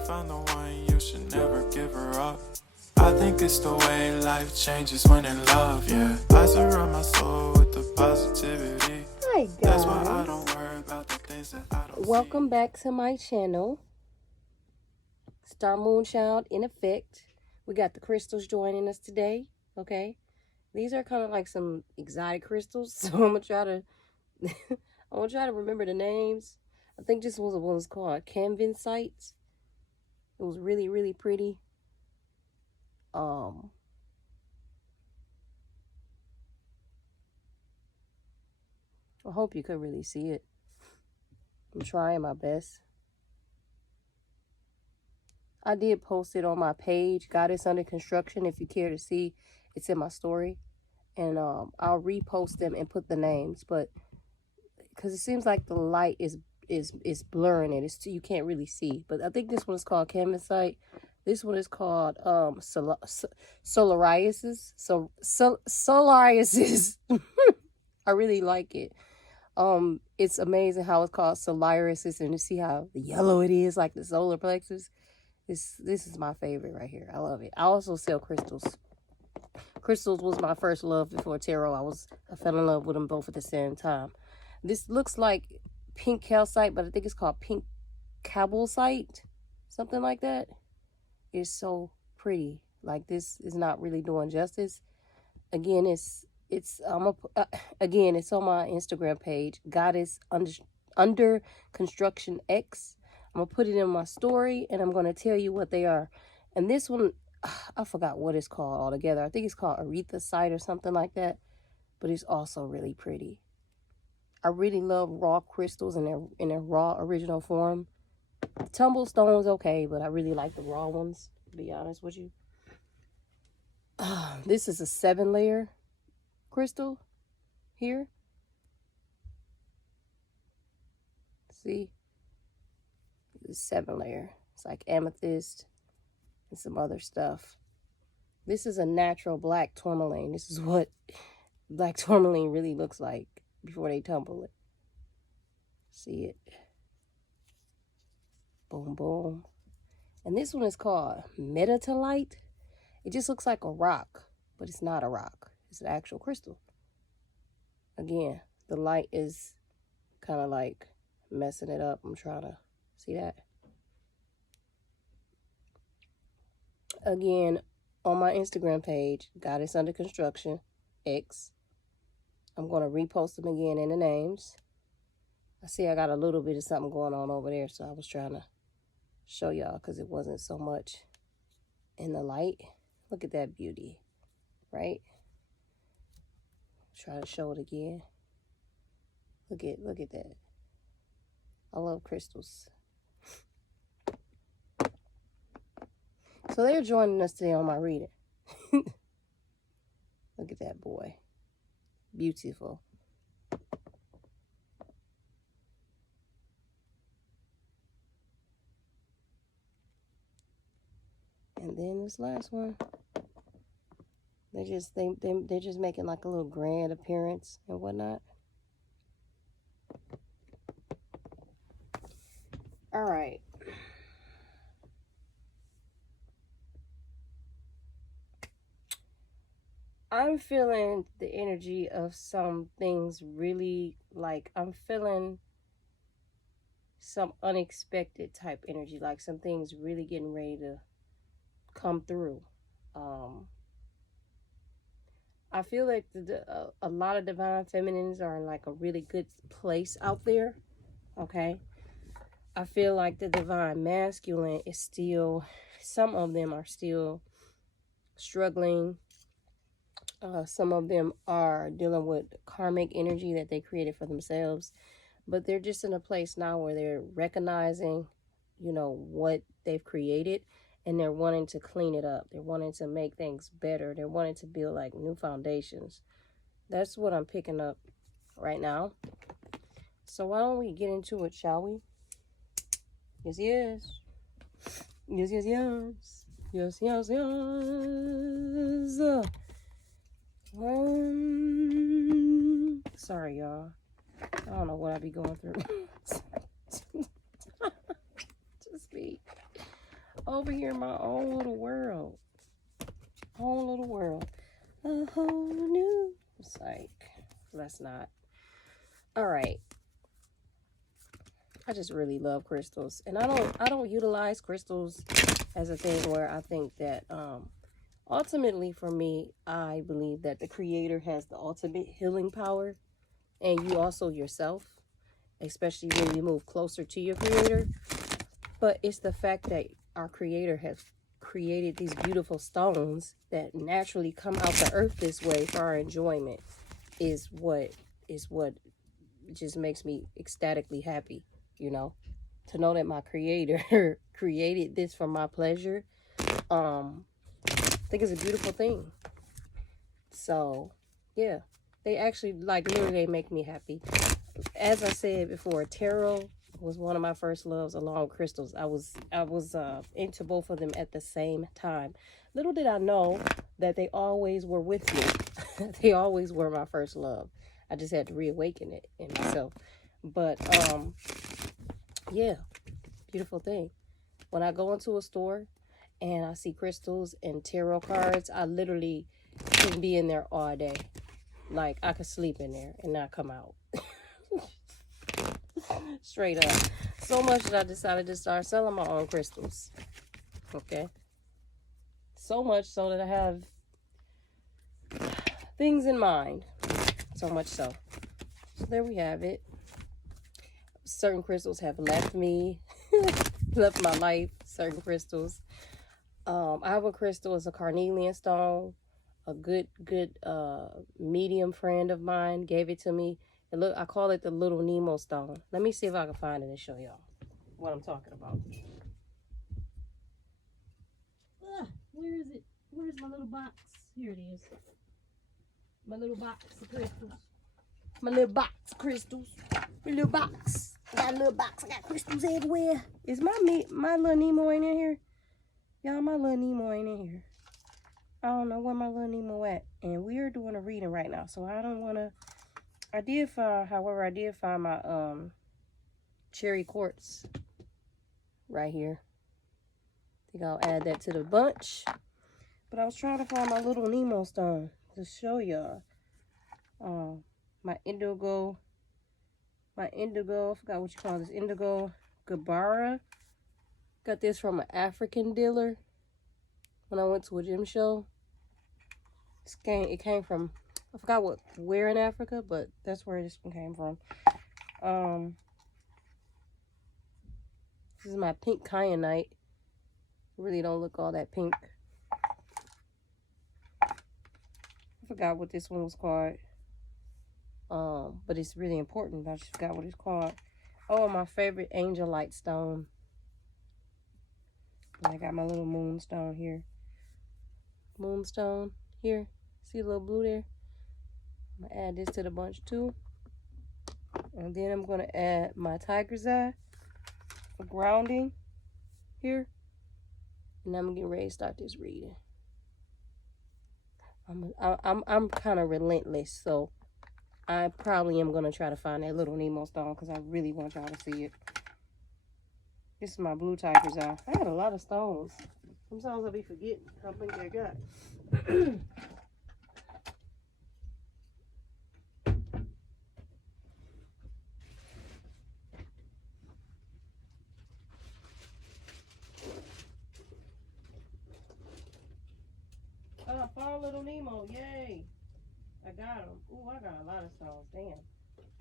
found the one, you should never give her up. I think it's the way life changes when in love, yeah. I surround my soul with the positivity. Hi guys. That's why I don't worry about the things that I don't Welcome see. back to my channel. Star Moonchild in effect. We got the crystals joining us today. Okay. These are kind of like some exotic crystals. So I'm gonna try to remember the names. I think this was one was called Canvasite. It was really, really pretty. I hope you could really see it. I'm trying my best. I did post it on my page, Goddess Under Construction, if you care to see. It's in my story. And I'll repost them and put the names, but because it seems like the light is blurring it. You can't really see. But I think this one is called Canvasite. This one is called Solariasis. Solariasis. I really like it. It's amazing how it's called Solariasis, and you see how the yellow it is, like the solar plexus. This is my favorite right here. I love it. I also sell crystals. Crystals was my first love before tarot. I fell in love with them both at the same time. This looks like pink calcite, but I think it's called pink cabalcite, something like that. It's so pretty. Like, this is not really doing justice. Again, it's on my Instagram page, Goddess Under Construction X. I'm gonna put it in my story, and I'm gonna tell you what they are. And this one, I forgot what it's called altogether. I think it's called erythrocyte or something like that. But it's also really pretty. I really love raw crystals in their raw original form. Tumble stone's okay, but I really like the raw ones, to be honest with you. This is a 7-layer crystal here. See? It's 7-layer. It's like amethyst and some other stuff. This is a natural black tourmaline. This is what black tourmaline really looks like before they tumble it. See it? Boom, boom. And this one is called Metatalite. It just looks like a rock, but it's not a rock. It's an actual crystal. Again, the light is kind of like messing it up. I'm trying to see that. Again, on my Instagram page, Goddess Under Construction X. I'm going to repost them again in the names. I see I got a little bit of something going on over there, so I was trying to show y'all because it wasn't so much in the light. Look at that beauty, right? Try to show it again. Look at that. I love crystals. So they're joining us today on my reading. Look at that boy. Beautiful. And then this last one, they're just making like a little grand appearance and whatnot. All right. I'm feeling the energy of some things really, like, I'm feeling some unexpected type energy, like some things really getting ready to come through. I feel like a lot of divine feminines are in like a really good place out there. Okay. I feel like the divine masculine is still, some of them are still struggling. Some of them are dealing with karmic energy that they created for themselves, but they're just in a place now where they're recognizing, what they've created, and they're wanting to clean it up. They're wanting to make things better. They're wanting to build like new foundations. That's what I'm picking up right now. So why don't we get into it, shall we? Yes, yes. Yes, yes, yes. Yes, yes, yes. Sorry, y'all. I don't know what I be going through. Just me. over here in my own little world. Own little world. A whole new psych. Let's not. All right. I just really love crystals, and I don't utilize crystals as a thing where I think that ultimately for me, I believe that the creator has the ultimate healing power, and you also yourself, especially when you move closer to your creator. But it's the fact that our creator has created these beautiful stones that naturally come out the earth this way for our enjoyment is what just makes me ecstatically happy, you know, to know that my creator created this for my pleasure. I think it's a beautiful thing. So yeah, they actually, like, literally they make me happy. As I said before, tarot was one of my first loves along with crystals. I was into both of them at the same time. Little did I know that they always were with me. They always were my first love. I just had to reawaken it in myself. But yeah, beautiful thing. When I go into a store and I see crystals and tarot cards, I literally can be in there all day. Like, I could sleep in there and not come out. Straight up. So much that I decided to start selling my own crystals. Okay. So much so that I have things in mind. So much so. So there we have it. Certain crystals have left me, left my life. Certain crystals. I have a crystal, it's a carnelian stone. A good medium friend of mine gave it to me. Look, I call it the little Nemo stone. Let me see if I can find it and show y'all what I'm talking about. Where is it? Where's my little box? Here it is. My little box of crystals. My little box of crystals. My little box. I got a little box. I got crystals everywhere. Is my little Nemo ain't in here? Y'all, my little Nemo ain't in here. I don't know where my little Nemo at. And we are doing a reading right now, so I don't want to. I did find my cherry quartz right here. I think I'll add that to the bunch. But I was trying to find my little Nemo stone to show y'all. My indigo, I forgot what you call this, indigo Gabbara. Got this from an African dealer when I went to a gym show. It came from, I forgot where in Africa, but that's where this one came from. This is my pink kyanite. Really don't look all that pink. I forgot what this one was called. But it's really important. I just forgot what it's called. Oh, my favorite angelite stone. And I got my little moonstone here. Moonstone here. See a little blue there? I'm going to add this to the bunch too. And then I'm going to add my tiger's eye for grounding here. And I'm getting ready to start this reading. I'm kind of relentless, so I probably am going to try to find that little Nemo stone because I really want y'all to see it. This is my blue tiger's eye. I got a lot of stones. Sometimes I'll be forgetting how many I got. I found little Nemo. Yay. I got him. Ooh, I got a lot of stones. Damn.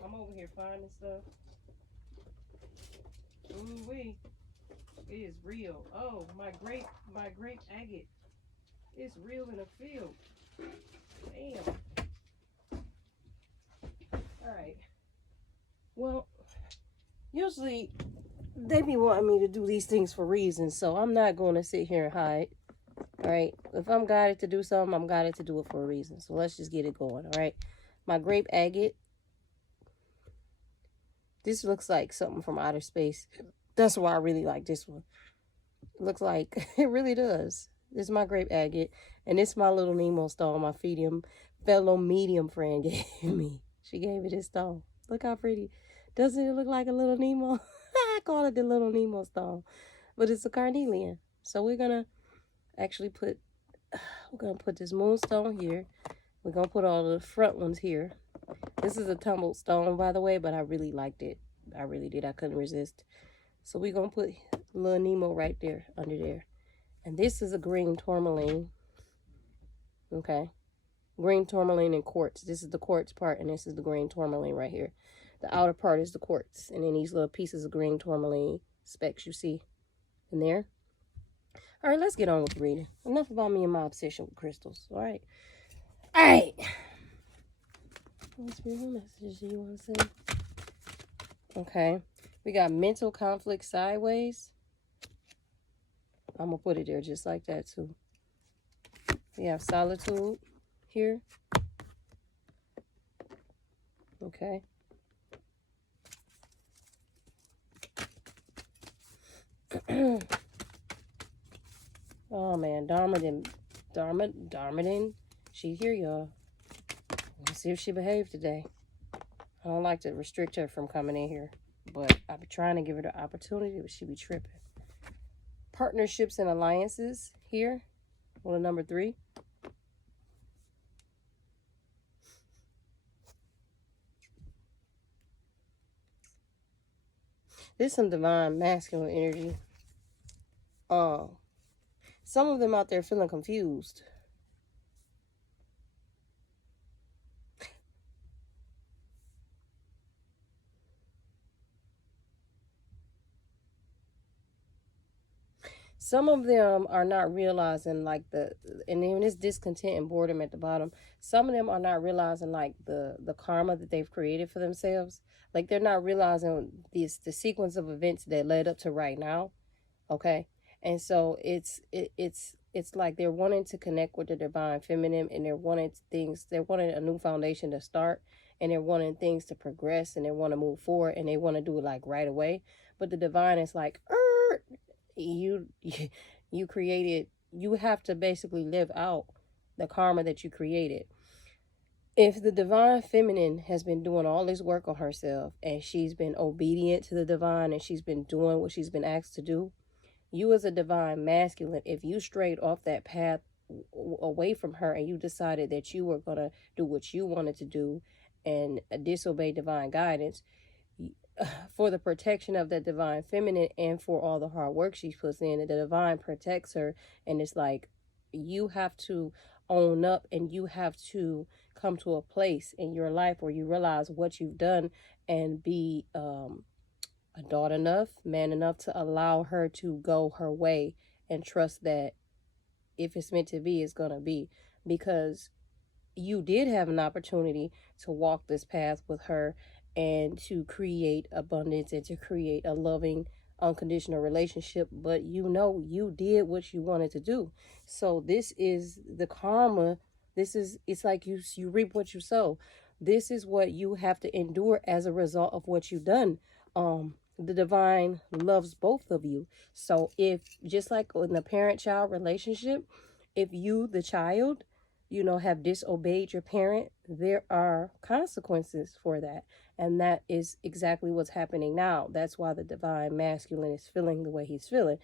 I'm over here finding stuff. Ooh wee. It is real. Oh, my grape agate. It's real in the field. Damn. Alright. Well, usually they be wanting me to do these things for reasons, so I'm not going to sit here and hide. Alright, if I'm guided to do something, I'm guided to do it for a reason. So let's just get it going, alright? My grape agate. This looks like something from outer space. That's why I really like this one. It looks like, it really does. This is my grape agate. And this is my little Nemo stone my fellow medium friend gave me. She gave me this stone. Look how pretty. Doesn't it look like a little Nemo? I call it the little Nemo stone. But it's a carnelian. So we're gonna actually put this moonstone here. We're gonna put all the front ones here. This is a tumbled stone, by the way, but I really liked it. I really did. I couldn't resist. So we're gonna put little Nemo right there, under there. And this is a green tourmaline. Okay. Green tourmaline and quartz. This is the quartz part, and this is the green tourmaline right here. The outer part is the quartz, and then these little pieces of green tourmaline specks you see in there. All right, let's get on with reading. Enough about me and my obsession with crystals. All right. All right. What's real messages you want to say? Okay. We got mental conflict sideways. I'm going to put it there just like that, too. We have solitude here. Okay. Oh, man. Darmadin. She here, y'all. Let's see if she behaved today. I don't like to restrict her from coming in here, but I've been trying to give her the opportunity, but she be tripping. Partnerships and alliances here. Well, number 3. This is some divine masculine energy. Some of them out there feeling confused. Some of them are not realizing like and then this discontent and boredom at the bottom. Some of them are not realizing like the karma that they've created for themselves. Like they're not realizing the sequence of events that led up to right now. Okay. And so it's like they're wanting to connect with the divine feminine, and they're wanting a new foundation to start, and they're wanting things to progress, and they want to move forward, and they want to do it like right away. But the divine is like, you created, you have to basically live out the karma that you created. If the divine feminine has been doing all this work on herself, and she's been obedient to the divine, and she's been doing what she's been asked to do, you as a divine masculine, if you strayed off that path away from her and you decided that you were going to do what you wanted to do and disobey divine guidance, for the protection of the divine feminine and for all the hard work she puts in, the divine protects her. And it's like, you have to own up, and you have to come to a place in your life where you realize what you've done, and be adult enough, man enough to allow her to go her way, and trust that if it's meant to be, it's going to be. Because you did have an opportunity to walk this path with her, and to create abundance, and to create a loving, unconditional relationship, but you did what you wanted to do. So this is the karma. It's like you reap what you sow. This is what you have to endure as a result of what you've done. The divine loves both of you. So if, just like in the parent-child relationship, if you, the child, have disobeyed your parent, there are consequences for that. And that is exactly what's happening now. That's why the divine masculine is feeling the way he's feeling.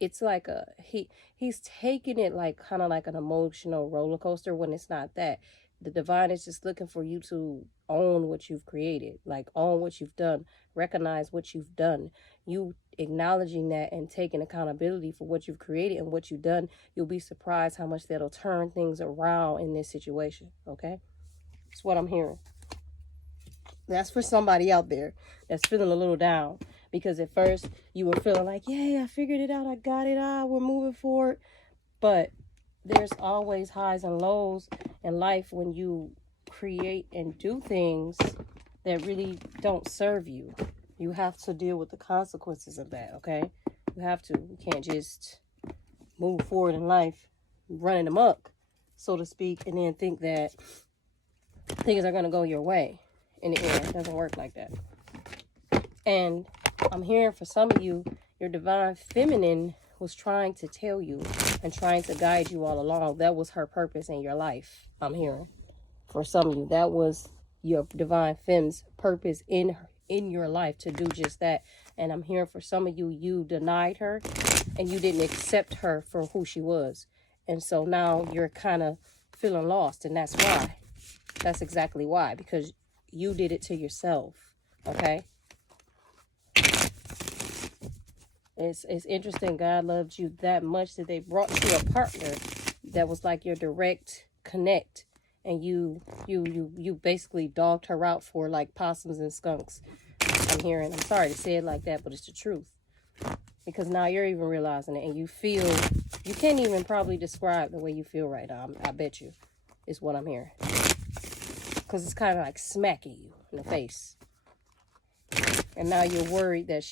It's like he's taking it like kind of like an emotional roller coaster, when it's not that. The divine is just looking for you to own what you've created, like own what you've done, recognize what you've done. You acknowledging that and taking accountability for what you've created and what you've done, you'll be surprised how much that'll turn things around in this situation. Okay, that's what I'm hearing. That's for somebody out there that's feeling a little down, because at first you were feeling like, yay, I figured it out, I got it, we're moving forward. But there's always highs and lows in life when you create and do things that really don't serve you. You have to deal with the consequences of that, okay? You have to. You can't just move forward in life running amok, so to speak, and then think that things are going to go your way. In the end, it doesn't work like that. And I'm hearing for some of you, your divine feminine was trying to tell you and trying to guide you all along. That was her purpose in your life. I'm hearing for some of you, that was your divine femme's purpose in your life, to do just that, And I'm hearing for some of you, you denied her and you didn't accept her for who she was. And so now you're kind of feeling lost. And that's why. That's exactly why. Because you did it to yourself. Okay? It's interesting. God loved you that much that they brought you a partner that was like your direct connect, and you basically dogged her out for like possums and skunks. I'm sorry to say it like that, but it's the truth. Because now you're even realizing it, and you can't even probably describe the way you feel right now. I bet you is what I'm hearing. Because it's kind of like smacking you in the face. And now you're worried that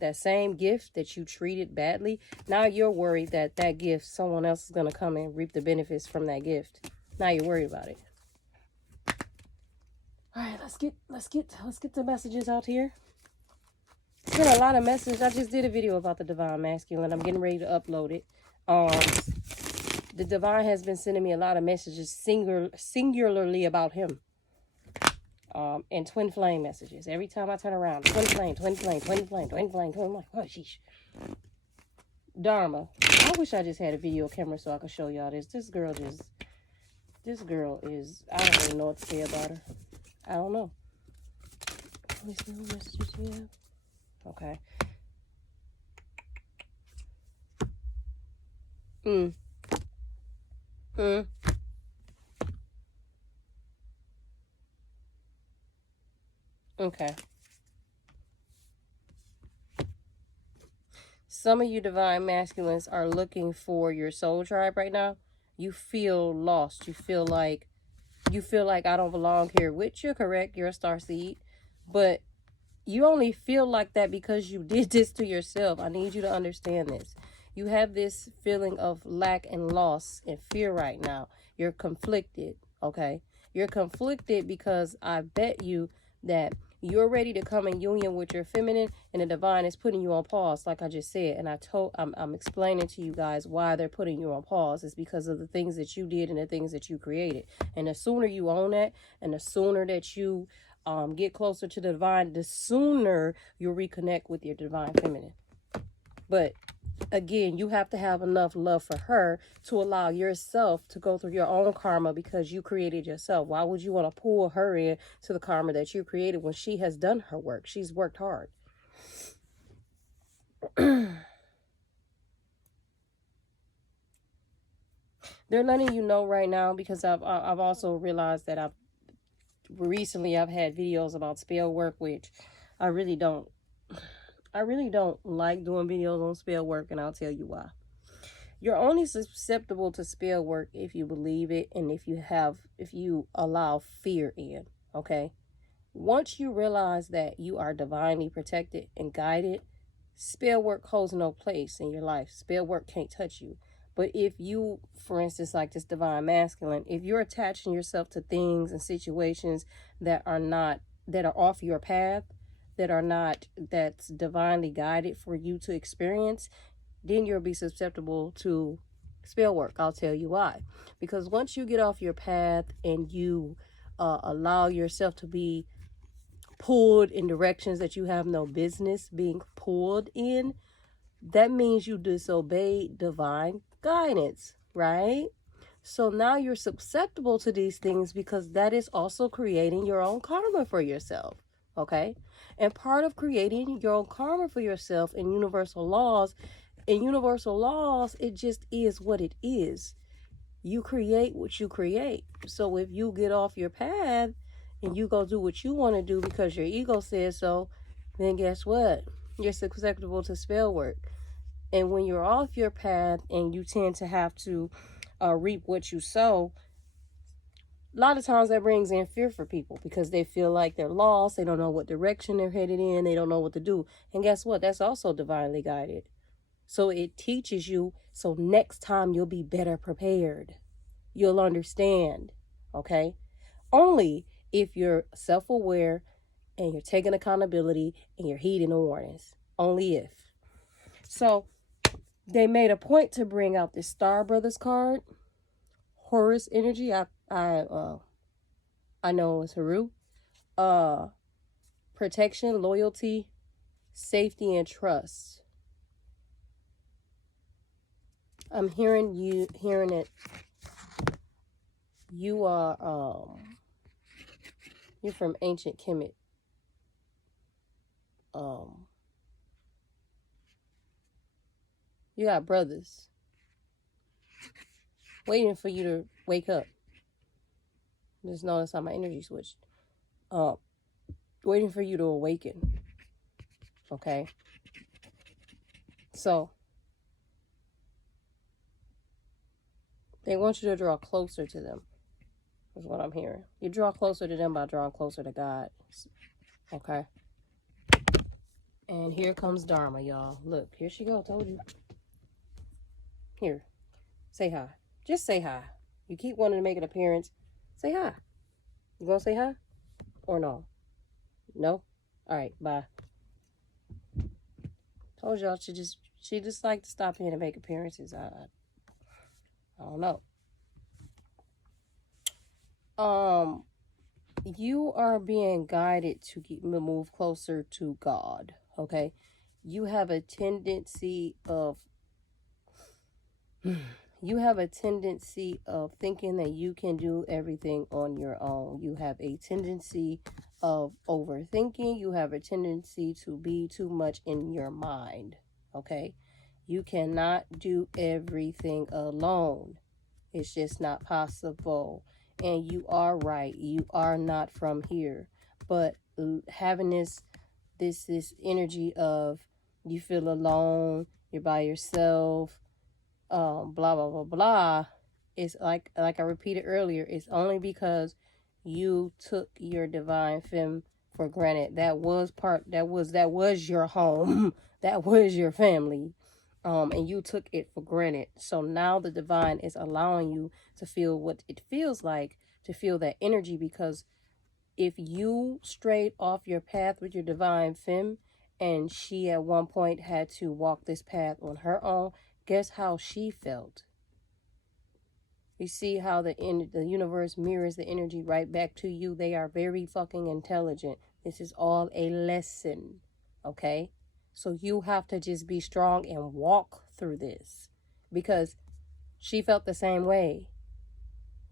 that same gift that you treated badly, now you're worried that that gift, someone else is going to come and reap the benefits from that gift. Now you're worried about it. All right, let's get the messages out here. It's been a lot of messages. I just did a video about the divine masculine. I'm getting ready to upload it. The divine has been sending me a lot of messages singularly about him. And twin flame messages. Every time I turn around, twin flame. I'm like, oh, sheesh. Dharma. I wish I just had a video camera so I could show y'all this. This girl is, I don't really know what to say about her. I don't know. Let me see what messages we have. Okay. Okay. Some of you divine masculines are looking for your soul tribe right now. You feel lost. You feel like I don't belong here, which you're correct. You're a starseed. But you only feel like that because you did this to yourself. I need you to understand this. You have this feeling of lack and loss and fear right now. You're conflicted, okay? You're conflicted because I bet you that you're ready to come in union with your feminine, and the divine is putting you on pause, like I just said. And I'm explaining to you guys why they're putting you on pause. It's because of the things that you did and the things that you created. And the sooner you own that, and the sooner that you get closer to the divine, the sooner you'll reconnect with your divine feminine. But again, you have to have enough love for her to allow yourself to go through your own karma, because you created yourself. Why would you want to pull her in to the karma that you created when she has done her work? She's worked hard. They're letting you know right now, because I've also realized that I've had videos about spell work, which I really don't like doing videos on spell work, and I'll tell you why. You're only susceptible to spell work if you believe it, and if you allow fear in, okay? Once you realize that you are divinely protected and guided, spell work holds no place in your life. Spell work can't touch you. But if you, for instance, like this divine masculine, if you're attaching yourself to things and situations that are off your path, that's divinely guided for you to experience, then you'll be susceptible to spell work. I'll tell you why. Because once you get off your path and you allow yourself to be pulled in directions that you have no business being pulled in, that means you disobeyed divine guidance, right? So now you're susceptible to these things, because that is also creating your own karma for yourself, okay? And part of creating your own karma for yourself in universal laws, it just is what it is. You create what you create. So if you get off your path and you go do what you want to do because your ego says so, then guess what? You're susceptible to spell work. And when you're off your path and you tend to have to reap what you sow, a lot of times that brings in fear for people, because they feel like they're lost. They don't know what direction they're headed in. They don't know what to do. And guess what? That's also divinely guided. So it teaches you, so next time you'll be better prepared. You'll understand, okay? Only if you're self-aware and you're taking accountability and you're heeding the warnings. Only if. So they made a point to bring out this Star Brothers card. Horus energy. I know it's Haru. Protection, loyalty, safety and trust. I'm hearing it. You are, you're from ancient Kemet. You got brothers waiting for you to wake up. Just notice how my energy switched. Waiting for you to awaken. Okay? So, they want you to draw closer to them, is what I'm hearing. You draw closer to them by drawing closer to God. Okay? And here comes Dharma, y'all. Look, here she go. Told you. Here. Say hi. Just say hi. You keep wanting to make an appearance. Say hi. You gonna say hi? Or no? No? Alright, bye. Told y'all she just like to stop in and make appearances. I don't know. You are being guided to move closer to God. Okay? You have a tendency of thinking that you can do everything on your own. You have a tendency of overthinking. You have a tendency to be too much in your mind. Okay? You cannot do everything alone. It's just not possible. And you are right. You are not from here. But having this energy of you feel alone, you're by yourself, blah blah blah blah, it's like I repeated earlier, it's only because you took your divine femme for granted. That was your home. That was your family. And you took it for granted. So now the divine is allowing you to feel what it feels like to feel that energy, because if you strayed off your path with your divine femme and she at one point had to walk this path on her own, guess how she felt? You see how the universe mirrors the energy right back to you. They are very fucking intelligent. This is all a lesson, okay? So you have to just be strong and walk through this, because she felt the same way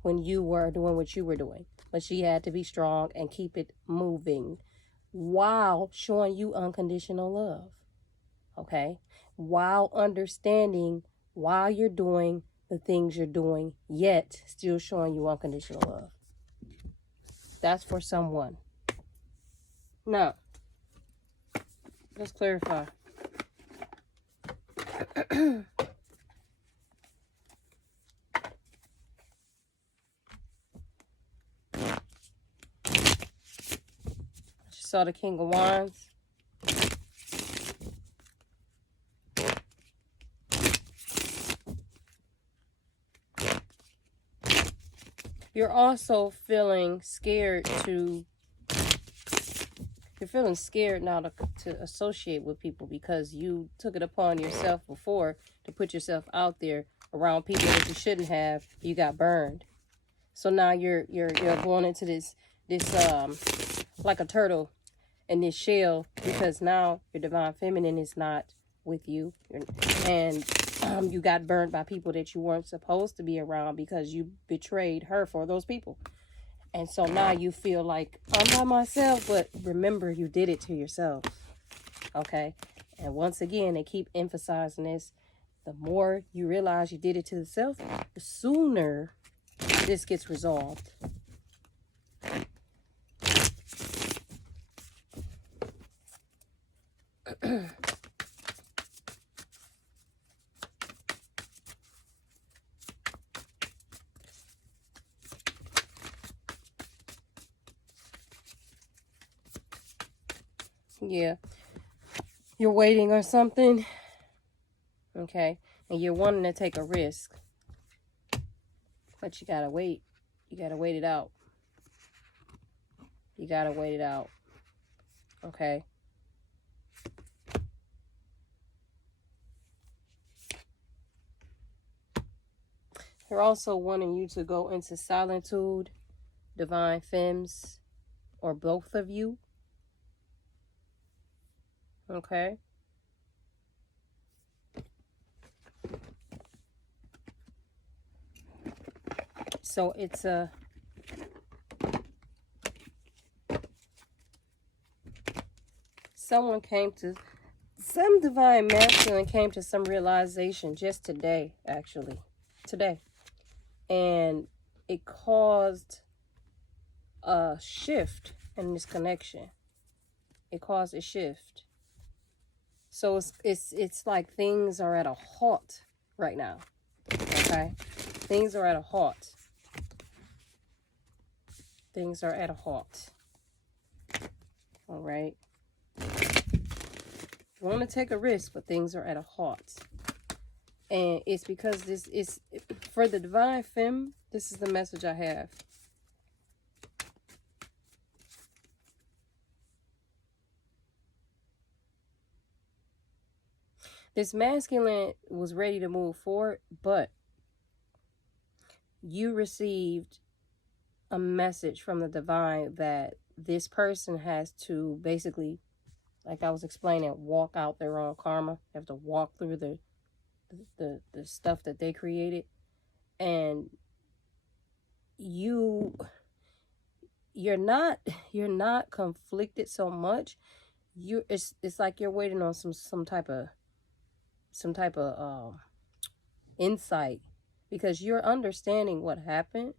when you were doing what you were doing. But she had to be strong and keep it moving while showing you unconditional love, okay? While understanding why you're doing the things you're doing, yet still showing you unconditional love. That's for someone. Now, let's clarify. She saw the King of Wands. You're also feeling scared you're feeling scared now to associate with people, because you took it upon yourself before to put yourself out there around people that you shouldn't have. You got burned. So now you're going into this like a turtle in this shell, because now your divine feminine is not with you, and you got burned by people that you weren't supposed to be around because you betrayed her for those people. And so now you feel like, I'm by myself, but remember, you did it to yourself, okay? And once again, they keep emphasizing this. The more you realize you did it to yourself, the sooner this gets resolved. Yeah. You're waiting on something, okay? And you're wanting to take a risk, but you gotta wait. You gotta wait it out. You gotta wait it out, okay? They're also wanting you to go into solitude, divine femmes, or both of you, Okay? So it's a some divine masculine came to some realization just today, actually. Today. And it caused a shift in this connection. It caused a shift. So it's like things are at a halt right now. Okay? Things are at a halt. Things are at a halt. All right? You want to take a risk, but things are at a halt. And it's because this is, for the divine femme, this is the message I have. This masculine was ready to move forward, but you received a message from the divine that this person has to basically, like I was explaining, walk out their own karma. They have to walk through the stuff that they created. And you're not conflicted so much. It's like you're waiting on some type of insight, because you're understanding what happened,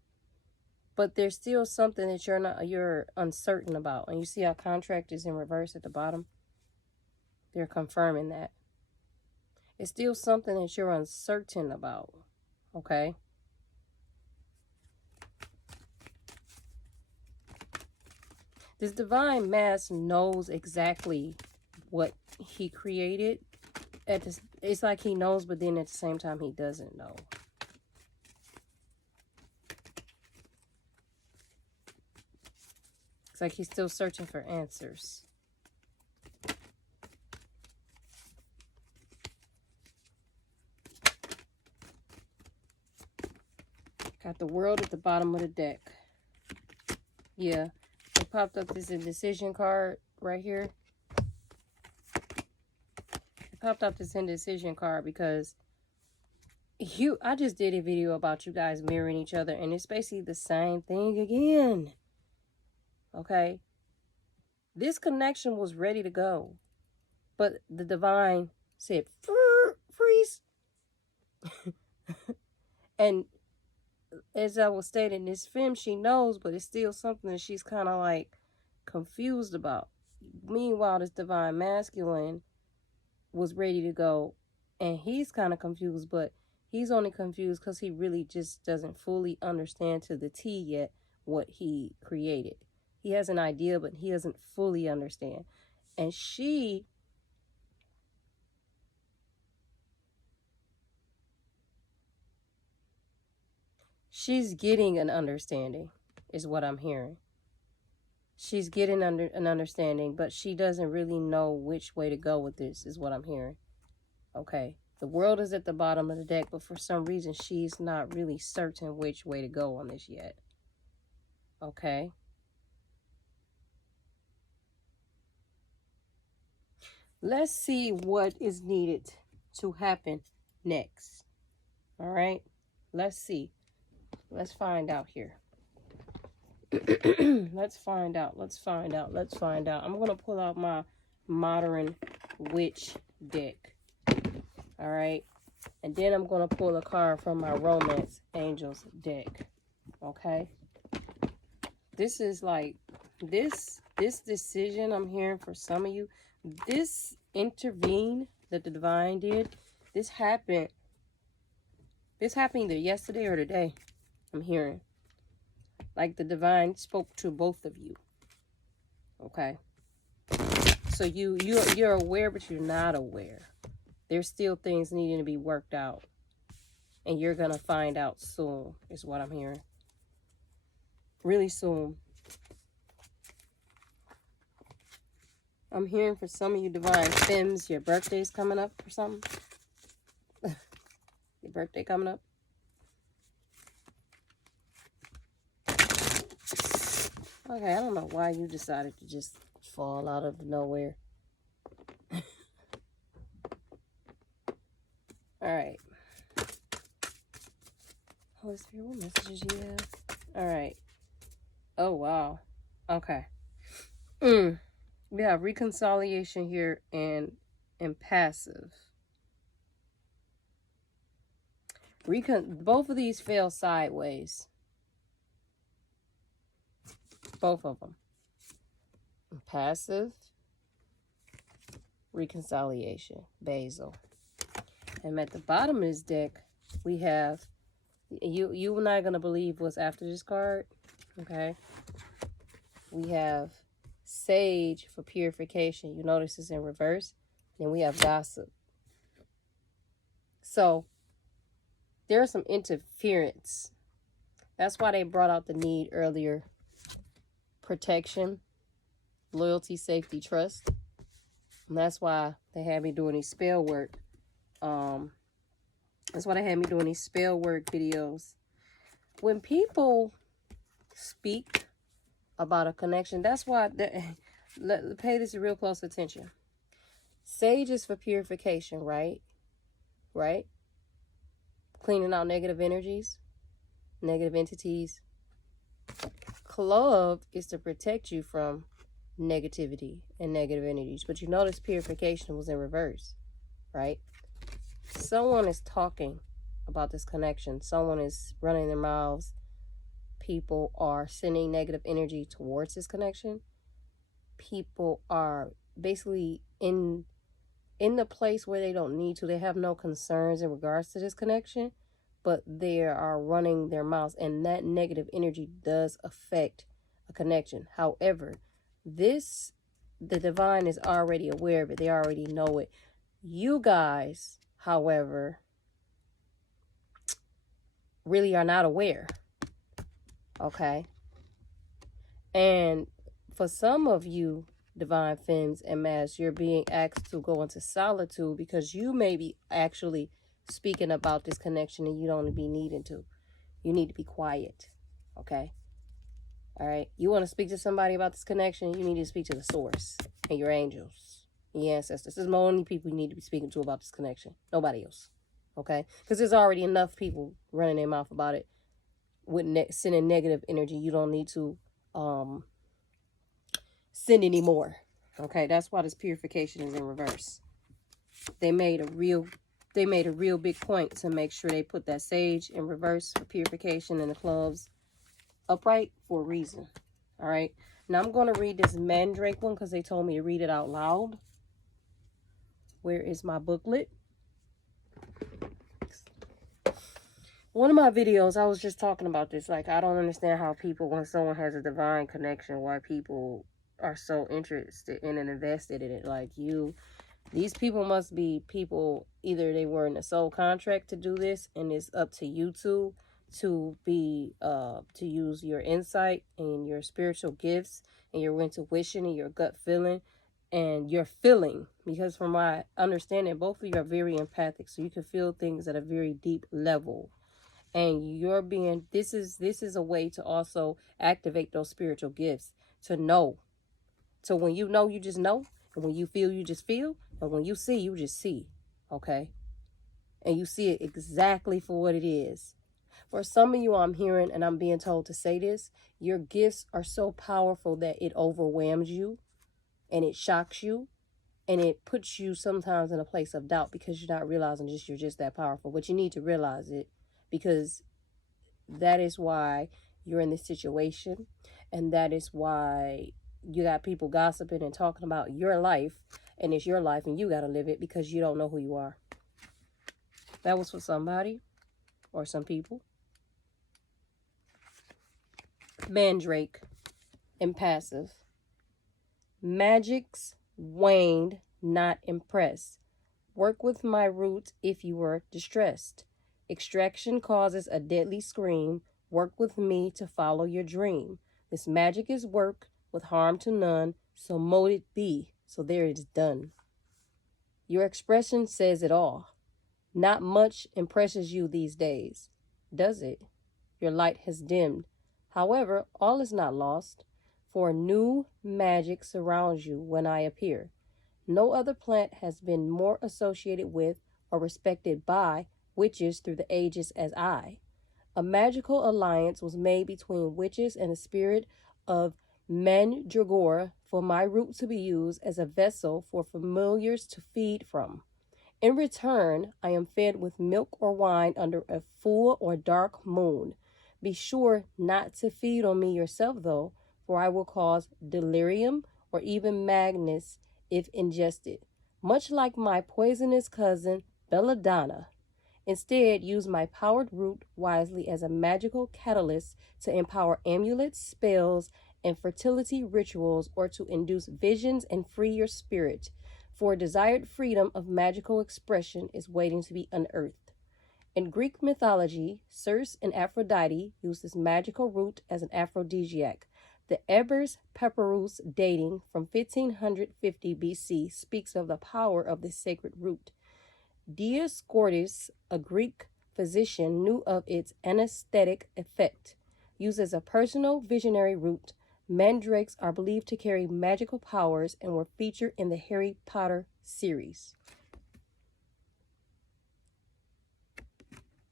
but there's still something that you're uncertain about. And you see how contract is in reverse at the bottom? They're confirming that. It's still something that you're uncertain about. Okay? This divine mass knows exactly what he created. It's like he knows, but then at the same time he doesn't know. It's like he's still searching for answers. Got the world at the bottom of the deck. Yeah. It popped up this indecision card right here. It popped up this indecision card because I just did a video about you guys mirroring each other, and it's basically the same thing again. Okay? This connection was ready to go, but the divine said, freeze. And as I was stating, this femme, she knows, but it's still something that she's kind of like confused about. Meanwhile, this divine masculine was ready to go, and he's kind of confused, but he's only confused because he really just doesn't fully understand to the T yet what he created. He has an idea, but he doesn't fully understand. And she's getting an understanding, is what I'm hearing. She's getting an understanding, but she doesn't really know which way to go with this, is what I'm hearing. Okay. The world is at the bottom of the deck, but for some reason, she's not really certain which way to go on this yet. Okay. Let's see what is needed to happen next. All right. Let's see. Let's find out here. Let's find out. I'm going to pull out my Modern Witch deck. All right. And then I'm going to pull a card from my Romance Angels deck. Okay. This is like, this decision I'm hearing for some of you, this intervene that the divine did, this happened either yesterday or today. I'm hearing. Like the divine spoke to both of you. Okay. So you're aware, but you're not aware. There's still things needing to be worked out. And you're going to find out soon, is what I'm hearing. Really soon. I'm hearing for some of you divine femmes, your birthday's coming up or something. Your birthday coming up. Okay, I don't know why you decided to just fall out of nowhere. All right. Holy Spirit, what messages you have? All right. Oh, wow. Okay. We have reconciliation here and passive. Both of these fell sideways. Both of them. Passive, reconciliation, basil. And at the bottom of this deck, we have, you're not going to believe what's after this card. Okay. We have sage for purification. You notice it's in reverse. Then we have gossip. So there's some interference. That's why they brought out the need earlier. Protection, loyalty, safety, trust. And that's why they had me doing these spell work. That's why they had me doing these spell work videos. When people speak about a connection, that's why pay this real close attention. Sage is for purification, right? Right? Cleaning out negative energies, negative entities. Clove is to protect you from negativity and negative energies. But you notice purification was in reverse, right? Someone is talking about this connection. Someone is running their mouths. People are sending negative energy towards this connection. People are basically in the place where they don't need to. They have no concerns in regards to this connection, but they are running their mouths, and that negative energy does affect a connection. However, the divine is already aware of it. They already know it. You guys, however, really are not aware. Okay? And for some of you, divine femmes and masks, you're being asked to go into solitude because you may be actually speaking about this connection and you don't be needing to. You need to be quiet. Okay? All right? You want to speak to somebody about this connection, you need to speak to the source and your angels, your ancestors. This is the only people you need to be speaking to about this connection. Nobody else. Okay? Because there's already enough people running their mouth about it with sending negative energy. You don't need to send any more. Okay? That's why this purification is in reverse. They made a real big point to make sure they put that sage in reverse for purification and the cloves upright for a reason. All right. Now I'm going to read this mandrake one because they told me to read it out loud. Where is my booklet? One of my videos, I was just talking about this. Like, I don't understand how people, when someone has a divine connection, why people are so interested in and invested in it. Like, these people must be people, either they were in a soul contract to do this, and it's up to you two to be to use your insight and your spiritual gifts and your intuition and your gut feeling and your feeling, because from my understanding, both of you are very empathic, so you can feel things at a very deep level, and you're being this is a way to also activate those spiritual gifts, to know. So when you know, you just know, and when you feel, you just feel, and when you see, you just see. Okay? And you see it exactly for what it is. For some of you, I'm hearing and I'm being told to say this, your gifts are so powerful that it overwhelms you and it shocks you and it puts you sometimes in a place of doubt because you're not realizing you're just that powerful. But you need to realize it, because that is why you're in this situation, and that is why you got people gossiping and talking about your life, and it's your life and you got to live it because you don't know who you are. That was for somebody or some people. Mandrake, impassive. Magics waned, not impressed. Work with my roots if you were distressed. Extraction causes a deadly scream. Work with me to follow your dream. This magic is work with harm to none, so mote it be, so there it is done. Your expression says it all. Not much impresses you these days, does it? Your light has dimmed. However, all is not lost, for new magic surrounds you when I appear. No other plant has been more associated with or respected by witches through the ages as I. A magical alliance was made between witches and the spirit of Mandragora for my root to be used as a vessel for familiars to feed from. In return, I am fed with milk or wine under a full or dark moon. Be sure not to feed on me yourself, though, for I will cause delirium or even madness if ingested, much like my poisonous cousin Belladonna. Instead, use my powered root wisely as a magical catalyst to empower amulets, spells, and fertility rituals, or to induce visions and free your spirit. For desired freedom of magical expression is waiting to be unearthed. In Greek mythology, Circe and Aphrodite used this magical root as an aphrodisiac. The Ebers Papyrus dating from 1550 BC speaks of the power of this sacred root. Dioscorus, a Greek physician, knew of its anesthetic effect. Used as a personal visionary root, mandrakes are believed to carry magical powers and were featured in the Harry Potter series.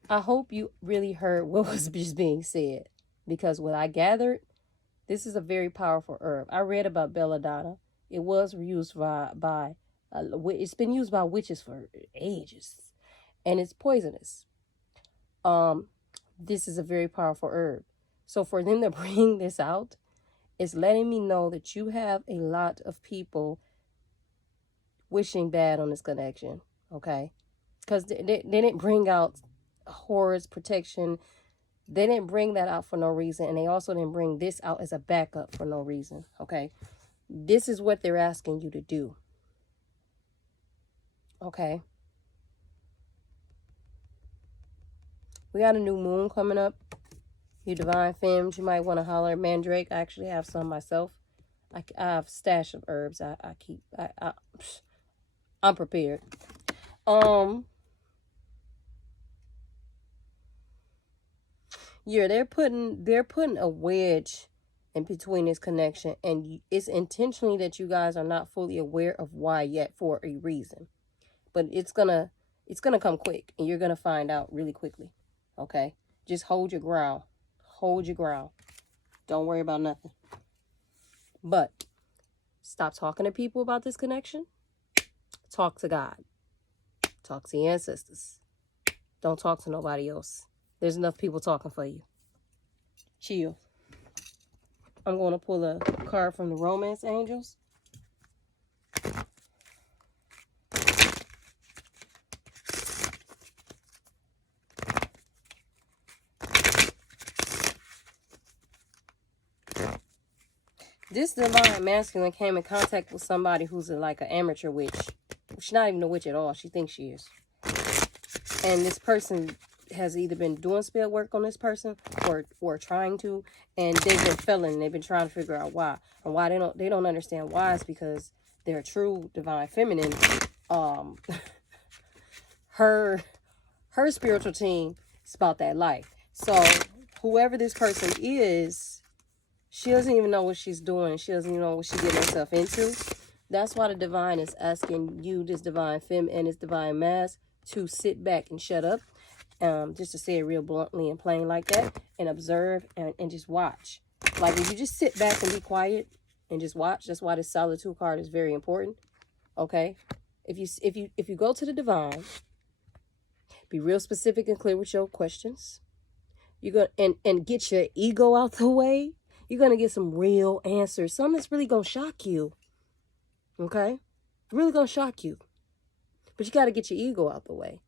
I hope you really heard what was just being said, because what I gathered, this is a very powerful herb. I read about belladonna. It was used it's been used by witches for ages, and it's poisonous. This is a very powerful herb. So for them to bring this out, it's letting me know that you have a lot of people wishing bad on this connection, okay? Because they didn't bring out horrors, protection. They didn't bring that out for no reason, and they also didn't bring this out as a backup for no reason, okay? This is what they're asking you to do, okay? We got a new moon coming up. You divine femmes, you might want to holler at Mandrake. I actually have some myself. I have a stash of herbs. I'm prepared. Yeah, they're putting a wedge in between this connection, and it's intentionally that you guys are not fully aware of why yet, for a reason. But it's gonna come quick, and you're gonna find out really quickly. Okay, just hold your ground. Hold your ground. Don't worry about nothing. But stop talking to people about this connection. Talk to God. Talk to your ancestors. Don't talk to nobody else. There's enough people talking for you. Chill. I'm going to pull a card from the Romance Angels. This divine masculine came in contact with somebody who's like an amateur witch. She's not even a witch at all. She thinks she is. And this person has either been doing spell work on this person or trying to, and they've been failing. They've been trying to figure out why. And why they don't understand why is because they're true divine feminine. Her spiritual team is about that life. So whoever this person is, she doesn't even know what she's doing. She doesn't even know what she's getting herself into. That's why the divine is asking you, this divine femme and this divine mask, to sit back and shut up. Just to say it real bluntly and plain like that, and observe and just watch. Like if you just sit back and be quiet and just watch, that's why this solitude card is very important. Okay? If you go to the divine, be real specific and clear with your questions. You're gonna and get your ego out the way. You're gonna get some real answers. Something that's really gonna shock you. Okay? Really gonna shock you. But you gotta get your ego out the way.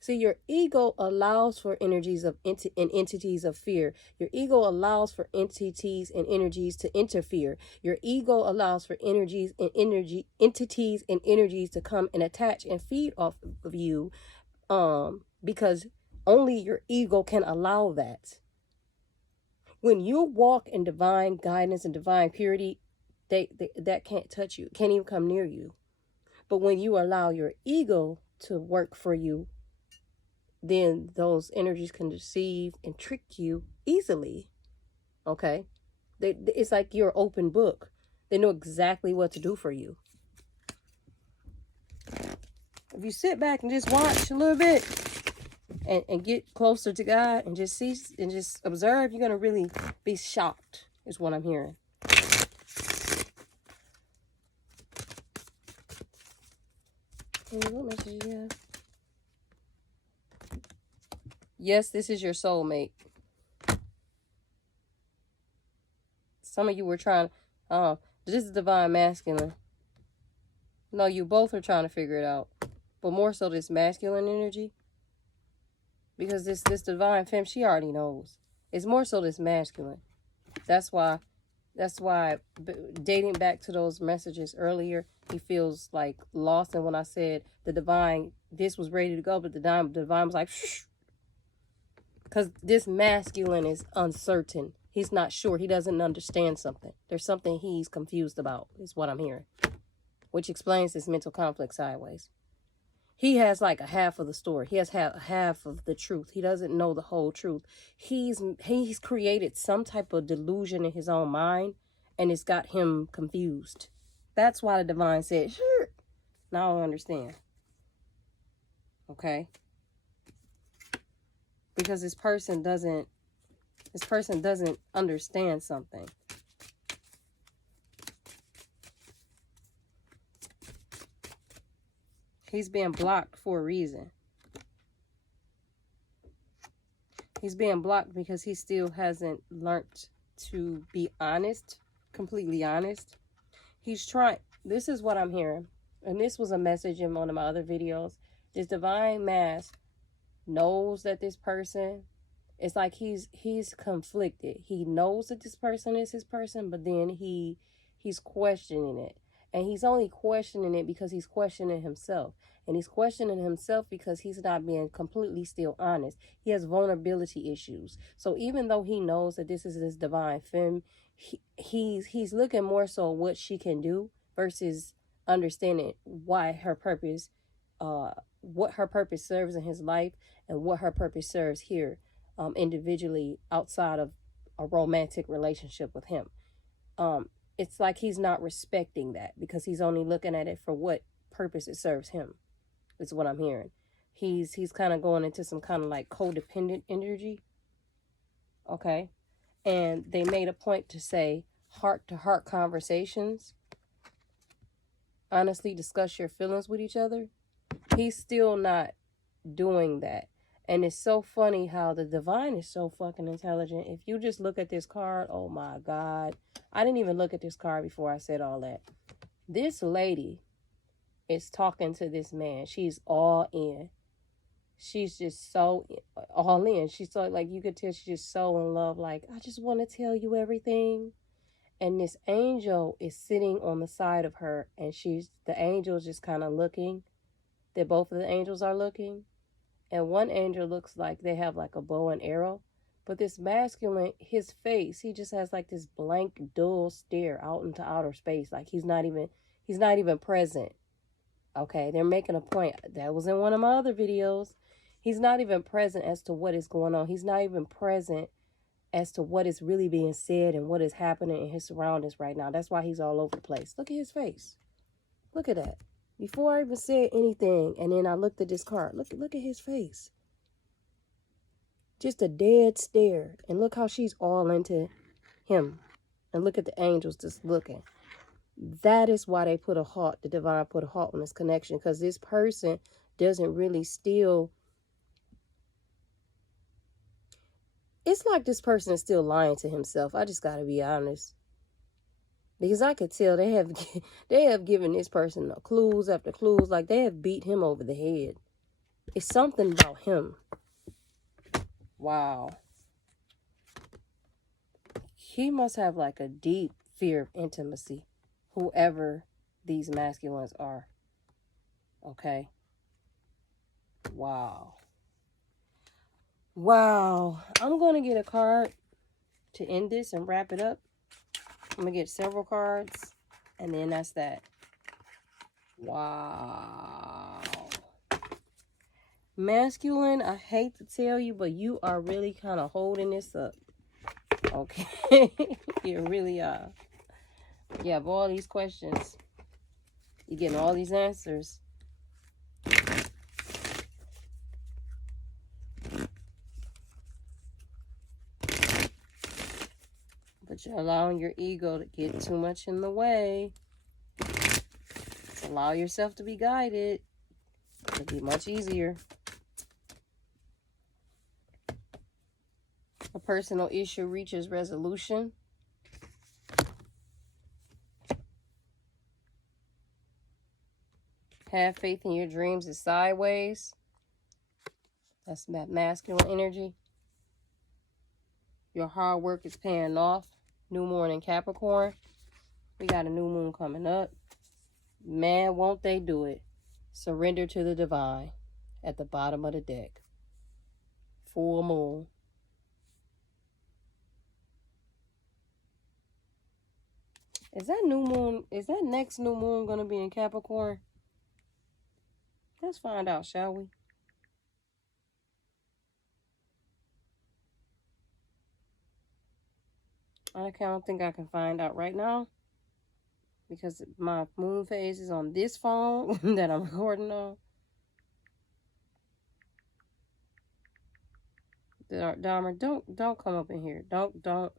See, your ego allows for energies of entities of fear. Your ego allows for entities and energies to interfere. Your ego allows for entities and energies to come and attach and feed off of you, because only your ego can allow that. When you walk in divine guidance and divine purity, that can't touch you, can't even come near you. But when you allow your ego to work for you, then those energies can deceive and trick you easily. Okay? It's like you're an open book. They know exactly what to do for you. If you sit back and just watch a little bit and get closer to God and just see and just observe, you're going to really be shocked, is what I'm hearing. What message you have? Yes, this is your soulmate. Some of you were trying, this is divine masculine. No, you both are trying to figure it out. But more so this masculine energy. Because this divine femme, she already knows. It's more so this masculine. That's why dating back to those messages earlier, he feels like lost. And when I said the divine, this was ready to go, but the divine was like, shh. Because this masculine is uncertain. He's not sure. He doesn't understand something. There's something he's confused about, is what I'm hearing. Which explains this mental conflict sideways. He has like a half of the story. He has half of the truth. He doesn't know the whole truth. He's created some type of delusion in his own mind, and it's got him confused. That's why the divine said, sure. Now I understand. Okay? Because this person doesn't understand something. He's being blocked for a reason. He's being blocked because he still hasn't learned to be honest, completely honest. He's trying. This is what I'm hearing. And this was a message in one of my other videos. This divine mask knows that this person, it's like he's conflicted. He knows that this person is his person, but then he's questioning it. And he's only questioning it because he's questioning himself. And he's questioning himself because he's not being completely still honest. He has vulnerability issues. So even though he knows that this is his divine femme, he's looking more so what she can do versus understanding why her purpose, what her purpose serves in his life and what her purpose serves here individually outside of a romantic relationship with him. It's like he's not respecting that because he's only looking at it for what purpose it serves him. Is what I'm hearing. He's kind of going into some kind of like codependent energy. Okay. And they made a point to say heart-to-heart conversations. Honestly discuss your feelings with each other. He's still not doing that. And it's so funny how the divine is so fucking intelligent. If you just look at this card, oh my God. I didn't even look at this card before I said all that. This lady is talking to this man. She's all in. She's just so all in. She's so, like, you could tell she's just so in love. Like, I just want to tell you everything. And this angel is sitting on the side of her. And the angel's just kind of looking. That both of the angels are looking. And one angel looks like they have like a bow and arrow. But this masculine, his face, he just has like this blank, dull stare out into outer space. Like he's not even present. Okay, they're making a point. That was in one of my other videos. He's not even present as to what is going on. He's not even present as to what is really being said and what is happening in his surroundings right now. That's why he's all over the place. Look at his face. Look at that. Before I even said anything, and then I looked at this card. Look at his face. Just a dead stare. And look how she's all into him. And look at the angels just looking. That is why the divine put a halt on this connection. Because this person doesn't really still. It's like this person is still lying to himself. I just got to be honest. Because I could tell they have given this person clues after clues. Like they have beat him over the head. It's something about him. Wow. He must have like a deep fear of intimacy. Whoever these masculines are. Okay. Wow. Wow. I'm going to get a card to end this and wrap it up. I'm going to get several cards. And then that's that. Wow. Masculine, I hate to tell you, but you are really kind of holding this up. Okay. You really are. You have all these questions. You're getting all these answers. But you're allowing your ego to get too much in the way. Allow yourself to be guided. It'll be much easier. A personal issue reaches resolution. Have faith in your dreams is sideways. That's that masculine energy. Your hard work is paying off. New moon in Capricorn. We got a new moon coming up. Man, won't they do it? Surrender to the divine at the bottom of the deck. Full moon. Is that new moon, is that next new moon going to be in Capricorn? Let's find out, shall we? I don't think I can find out right now because my moon phase is on this phone that I'm recording on. Dahmer, don't come up in here. Don't.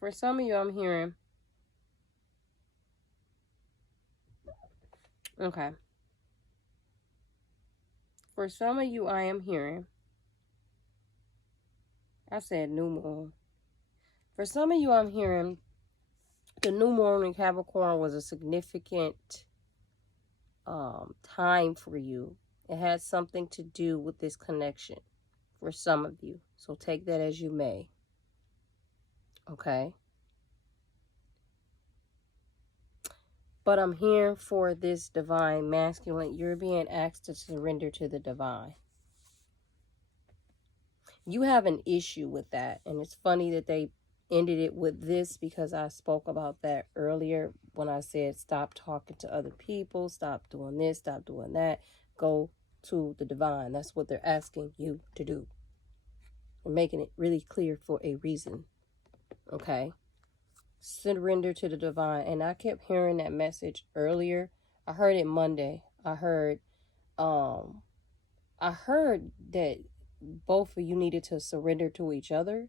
For some of you, I'm hearing. Okay. For some of you, I am hearing. I said new moon. For some of you, I'm hearing the new moon in Capricorn was a significant time for you. It had something to do with this connection for some of you. So take that as you may. Okay. But I'm here for this divine masculine. You're being asked to surrender to the divine. You have an issue with that. And it's funny that they ended it with this because I spoke about that earlier when I said stop talking to other people, stop doing this, stop doing that, go to the divine. That's what they're asking you to do. They're making it really clear for a reason. Okay? Surrender to the divine. And I kept hearing that message earlier. I heard it Monday. I heard that both of you needed to surrender to each other.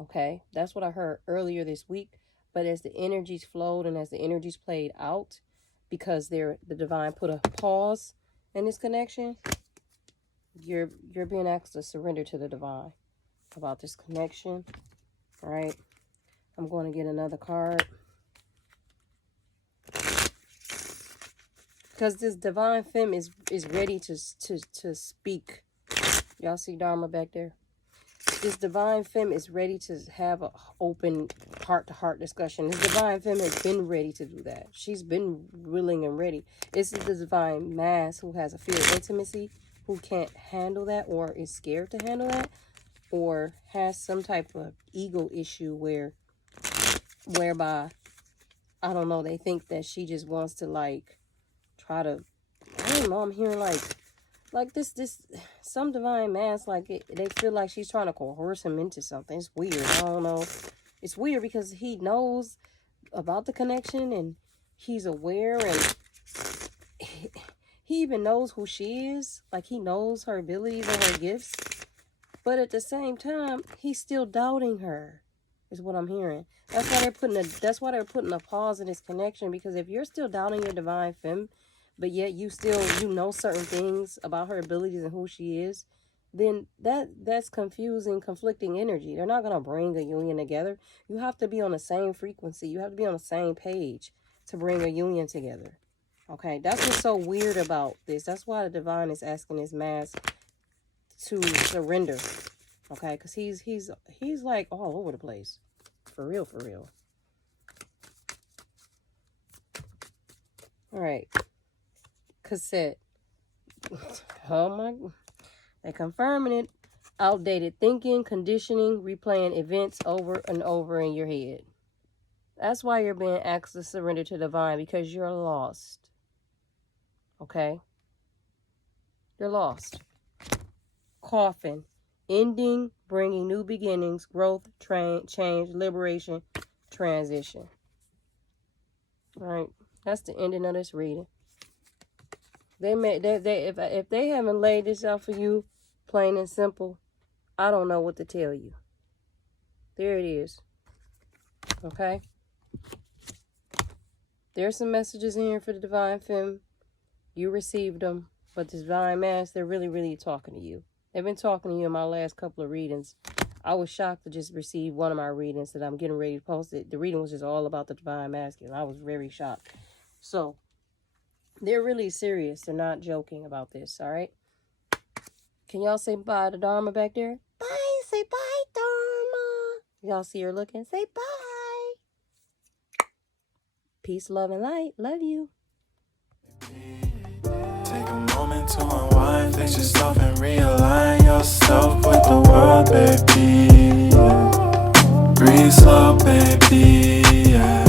Okay, that's what I heard earlier this week. But as the energies flowed and as the energies played out, because the divine put a pause in this connection, you're being asked to surrender to the divine about this connection. All right, I'm going to get another card because this divine femme is ready to speak. Y'all see Dharma back there? This divine femme is ready to have an open heart-to-heart discussion. This divine femme has been ready to do that. She's been willing and ready. This is the divine mass who has a fear of intimacy, who can't handle that or is scared to handle that, or has some type of ego issue whereby, I don't know, they think that she just wants to like try to, I don't know, I'm hearing like this some divine mass, like they feel like she's trying to coerce him into something. It's weird. I don't know. It's weird because he knows about the connection and he's aware and he even knows who she is. Like he knows her abilities and her gifts. But at the same time, he's still doubting her, is what I'm hearing. That's why they're putting a pause in this connection, because if you're still doubting your divine femme, but yet you know certain things about her abilities and who she is, then that's confusing, conflicting energy. They're not going to bring a union together. You have to be on the same frequency. You have to be on the same page to bring a union together. Okay, that's what's so weird about this. That's why the divine is asking this mass to surrender. Okay, because he's like all over the place. For real, for real. All right. Cassette. Oh my, they're confirming it. Outdated thinking, conditioning, replaying events over and over in your head. That's why you're being asked to surrender to divine, because you're lost. Okay? You're lost. Coughing. Ending, bringing new beginnings, growth, change, liberation, transition. All right, that's the ending of this reading. If they haven't laid this out for you, plain and simple, I don't know what to tell you. There it is. Okay. There's some messages in here for the Divine Femme. You received them, but the Divine Mass, they're really, really talking to you. They've been talking to you in my last couple of readings. I was shocked to just receive one of my readings that I'm getting ready to post it. The reading was just all about the Divine Masculine. I was very shocked. So, they're really serious. They're not joking about this, all right? Can y'all say bye to Dharma back there? Bye. Say bye, Dharma. Y'all see her looking? Say bye. Peace, love, and light. Love you. Take a moment to unwind, fix yourself and realign yourself with the world, baby. Breathe slow, baby. Yeah.